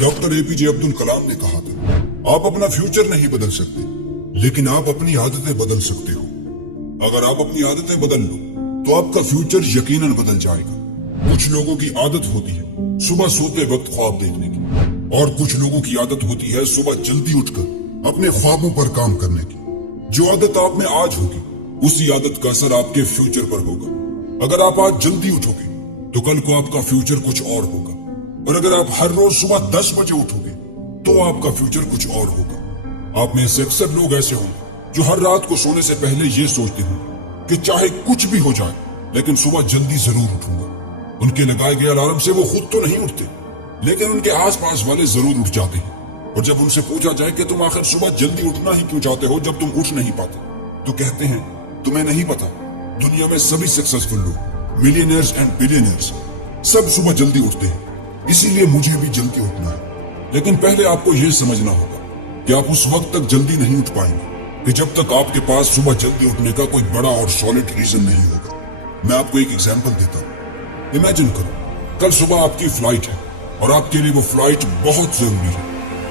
Doctor APJ Abdul Kalam ने कहा था, आप अपना फ्यूचर नहीं बदल सकते, लेकिन आप अपनी आदतें बदल सकते हो। अगर आप अपनी आदतें बदल लो तो आपका फ्यूचर यकीनन बदल जाएगा। कुछ लोगों की आदत होती है सुबह सोते वक्त ख्वाब देखने की, और कुछ लोगों की आदत होती है सुबह जल्दी उठकर अपने ख्वाबों पर काम करने की। जो आदत आप में आज होगी, उसी आदत का असर आपके फ्यूचर पर होगा। अगर आप आज जल्दी उठोगे तो कल को आपका फ्यूचर कुछ और होगा, और अगर आप हर रोज सुबह 10 बजे उठोगे तो आपका फ्यूचर कुछ और होगा। आप में से अक्सर लोग ऐसे होंगे जो हर रात को सोने से पहले ये सोचते होंगे कि चाहे कुछ भी हो जाए लेकिन सुबह जल्दी जरूर उठूंगा। उनके लगाए गए अलार्म से वो खुद तो नहीं उठते, लेकिन उनके आसपास वाले जरूर उठ जाते हैं। और जब उनसे पूछा जाए कि तुम आखिर सुबह जल्दी उठना ही क्यों चाहते हो जब तुम उठ नहीं पाते, तो कहते हैं तुम्हें नहीं पता, दुनिया में सभी सक्सेसफुल लोग, मिलियनर्स एंड बिलियनर्स, सब सुबह जल्दी उठते हैं, इसीलिए मुझे भी जल्दी उठना है। लेकिन पहले आपको यह समझना होगा कि आप उस वक्त तक जल्दी नहीं उठ पाएंगे कि जब तक आपके पास सुबह जल्दी उठने का कोई बड़ा और सॉलिड रीजन नहीं होगा। मैं आपको एक एग्जांपल देता हूँ। इमेजिन करो कल सुबह आपकी फ्लाइट है और आपके लिए वो फ्लाइट बहुत जरूरी है,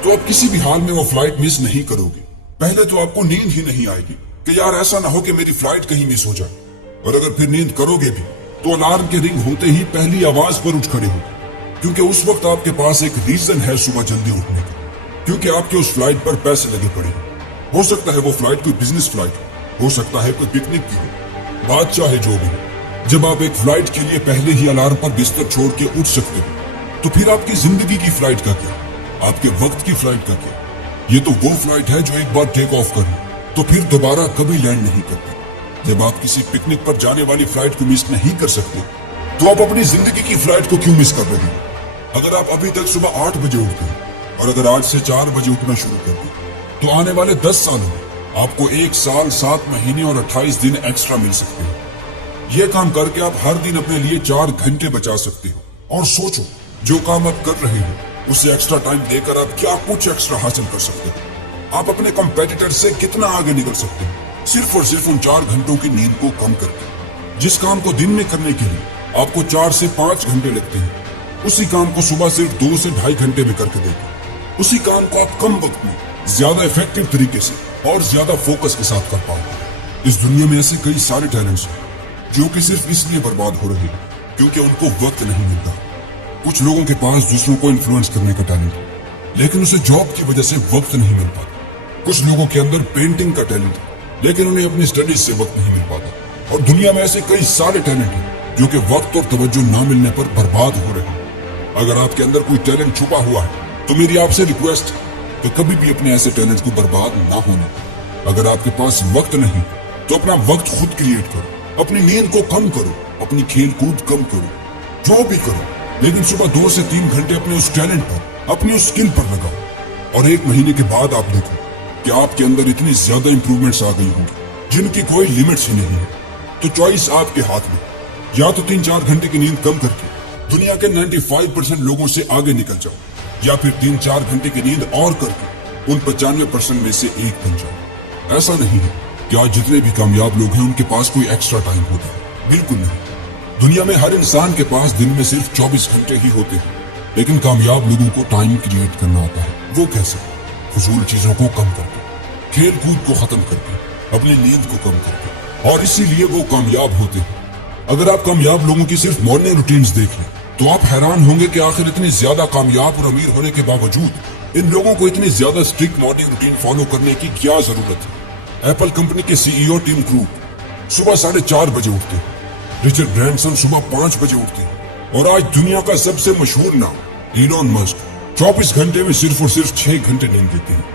तो आप किसी भी हाल में वो फ्लाइट मिस नहीं करोगे। पहले तो आपको नींद ही नहीं आएगी कि यार ऐसा ना हो कि मेरी फ्लाइट कहीं मिस हो जाए, और अगर फिर नींद करोगे भी तो अलार्म के रिंग होते ही पहली आवाज पर उठ खड़े होगे, क्योंकि उस वक्त आपके पास एक रीजन है सुबह जल्दी उठने का, क्योंकि आपके उस फ्लाइट पर पैसे लगे पड़े हैं। हो सकता है वो फ्लाइट कोई बिजनेस फ्लाइट हो सकता है कोई पिकनिक की हो, बात चाहे जो भी हो। जब आप एक फ्लाइट के लिए पहले ही अलार्म पर बिस्तर छोड़ के उठ सकते हो, तो फिर आपकी जिंदगी की फ्लाइट का क्या, आपके वक्त की फ्लाइट का क्या? ये तो वो फ्लाइट है जो एक बार टेक ऑफ कर ली तो फिर दोबारा कभी लैंड नहीं करती। जब आप किसी पिकनिक पर जाने वाली फ्लाइट को मिस नहीं कर सकते, तो आप अपनी जिंदगी की फ्लाइट को क्यों मिस कर रहे हैं? अगर आप अभी तक सुबह 8 बजे उठते हैं और अगर आज से 4 बजे उठना शुरू कर दें, तो आने वाले 10 सालों में आपको 1 साल 7 महीने और 28 दिन एक्स्ट्रा मिल सकते हैं। यह काम करके आप हर दिन अपने लिए 4 घंटे बचा सकते हो। और सोचो, जो काम आप कर रहे हो उससे एक्स्ट्रा टाइम देकर आप क्या कुछ एक्स्ट्रा हासिल कर सकते हो। आप अपने कंपेटिटर से कितना आगे निकल सकते हो सिर्फ और सिर्फ उन 4 घंटों की नींद को कम करके। जिस काम को दिन में करने के लिए आपको 4 से 5 घंटे लगते हैं, उसी काम को सुबह सिर्फ 2 से ढाई घंटे में करके देखो। उसी काम को आप कम वक्त में ज्यादा इफेक्टिव तरीके से और ज्यादा फोकस के साथ कर पाओगे। इस दुनिया में ऐसे कई सारे टैलेंट्स हैं जो कि सिर्फ इसलिए बर्बाद हो रहे हैं क्योंकि उनको वक्त नहीं मिलता। कुछ लोगों के पास दूसरों को इन्फ्लुएंस करने का टैलेंट है, लेकिन उसे जॉब की वजह से वक्त नहीं मिल पाता। कुछ लोगों के अंदर पेंटिंग का टैलेंट है, लेकिन उन्हें अपनी स्टडीज से वक्त नहीं मिल पाता। और दुनिया में ऐसे कई सारे टैलेंट हैं जो कि वक्त और तवज्जो ना मिलने पर बर्बाद हो रहे हैं। अगर आपके अंदर कोई टैलेंट छुपा हुआ है तो मेरी आपसे रिक्वेस्ट है कि कभी भी अपने ऐसे टैलेंट को बर्बाद ना होने। अगर आपके पास वक्त नहीं तो अपना वक्त खुद क्रिएट करो, अपनी नींद को कम करो, अपनी खेल कूद कम करो, जो भी करो, लेकिन सुबह 2 से 3 घंटे अपने उस टैलेंट पर, अपनी उस स्किल पर लगाओ। और 1 महीने के बाद आप देखो कि आपके अंदर इतनी ज्यादा इंप्रूवमेंट्स आ गई होंगी जिनकी कोई लिमिट्स ही नहीं है। तो चॉइस आपके हाथ में, या तो 3-4 घंटे की नींद कम करके दुनिया के 95% लोगों से आगे निकल जाओ, या फिर 3-4 घंटे की नींद और करके उन 95% में से एक बन जाओ। ऐसा नहीं है कि आज जितने भी कामयाब लोग हैं उनके पास कोई एक्स्ट्रा टाइम होता है, बिल्कुल नहीं। दुनिया में हर इंसान के पास दिन में सिर्फ 24 घंटे ही होते हैं, लेकिन कामयाब लोगों को टाइम क्रिएट करना आता है। वो कैसे? फजूल चीजों को कम करके, खेल कूद को खत्म करके, अपनी नींद को कम करके, और इसीलिए वो कामयाब होते हैं। अगर आप कामयाब लोगों की सिर्फ मॉर्निंग रूटीन्स देख लें तो आप हैरान होंगे कि आखिर इतनी ज्यादा कामयाब और अमीर होने के बावजूद इन लोगों को इतनी ज्यादा स्ट्रिक्ट मॉर्निंग रूटीन फॉलो करने की क्या जरूरत है। एप्पल कंपनी के सीईओ टिम कुक सुबह 4:30 बजे उठते हैं, रिचर्ड ब्रैंसन सुबह 5 बजे उठते हैं, और आज दुनिया का सबसे मशहूर नाम इलॉन मस्क 24 घंटे में सिर्फ और सिर्फ 6 घंटे नींद देते हैं।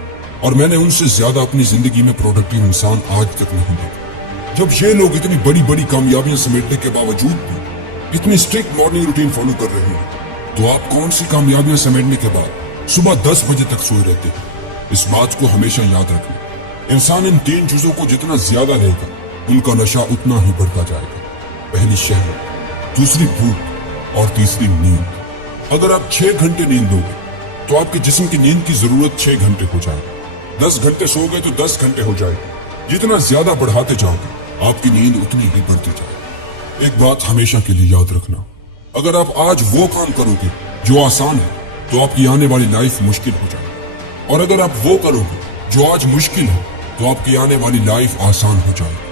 और मैंने उनसे ज्यादा अपनी जिंदगी में प्रोडक्टिव इंसान आज तक नहीं देखा। जब ये लोग इतनी बड़ी बड़ी कामयाबियां समेटने के बावजूद भी इतनी स्ट्रिक्ट मॉर्निंग रूटीन फॉलो कर रहे हैं, तो आप कौन सी कामयाबियां समेटने के बाद सुबह 10 बजे तक सोए रहते हैं? इस बात को हमेशा याद रखना, इंसान इन 3 चीजों को जितना ज्यादा लेगा उनका नशा उतना ही बढ़ता जाएगा। पहली शहवत, दूसरी भूख, और तीसरी नींद। अगर आप 6 घंटे नींद दोगे तो आपके जिस्म की नींद की जरूरत 6 घंटे हो जाएगी। 10 घंटे सो गए तो 10 घंटे हो जाएगी। जितना ज्यादा बढ़ाते जाओगे आपकी नींद उतनी ही बढ़ती जाएगी। एक बात हमेशा के लिए याद रखना, अगर आप आज वो काम करोगे जो आसान है तो आपकी आने वाली लाइफ मुश्किल हो जाए, और अगर आप वो करोगे जो आज मुश्किल है तो आपकी आने वाली लाइफ आसान हो जाएगी।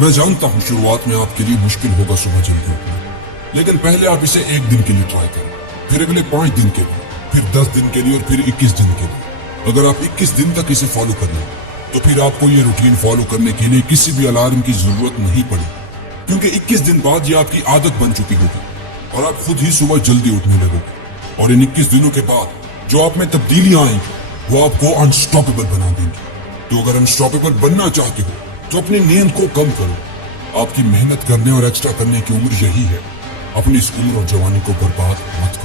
मैं जानता हूँ शुरुआत में आपके लिए मुश्किल होगा सुबह जल्दी उठना, लेकिन पहले आप इसे 1 दिन के लिए ट्राई करें, फिर अगले 5 दिन के लिए, फिर 10 दिन के लिए और फिर 21 दिन के लिए। अगर आप 21 दिन तक इसे फॉलो कर लें तो फिर आपको ये रूटीन फॉलो करने के लिए किसी भी अलार्म की जरूरत नहीं पड़ेगी, क्योंकि 21 दिन बाद ये आपकी आदत बन चुकी होगी और आप खुद ही सुबह जल्दी उठने लगोगे। और इन 21 दिनों के बाद जो आप में तब्दीलियां आएंगी वो आपको अनस्टॉपेबल बना देंगी। तो अगर अनस्टॉपेबल बनना चाहते हो तो अपनी नींद को कम करो। आपकी मेहनत करने और एक्स्ट्रा करने की उम्र यही है, अपनी इस उम्र और जवानी को बर्बाद मत करो।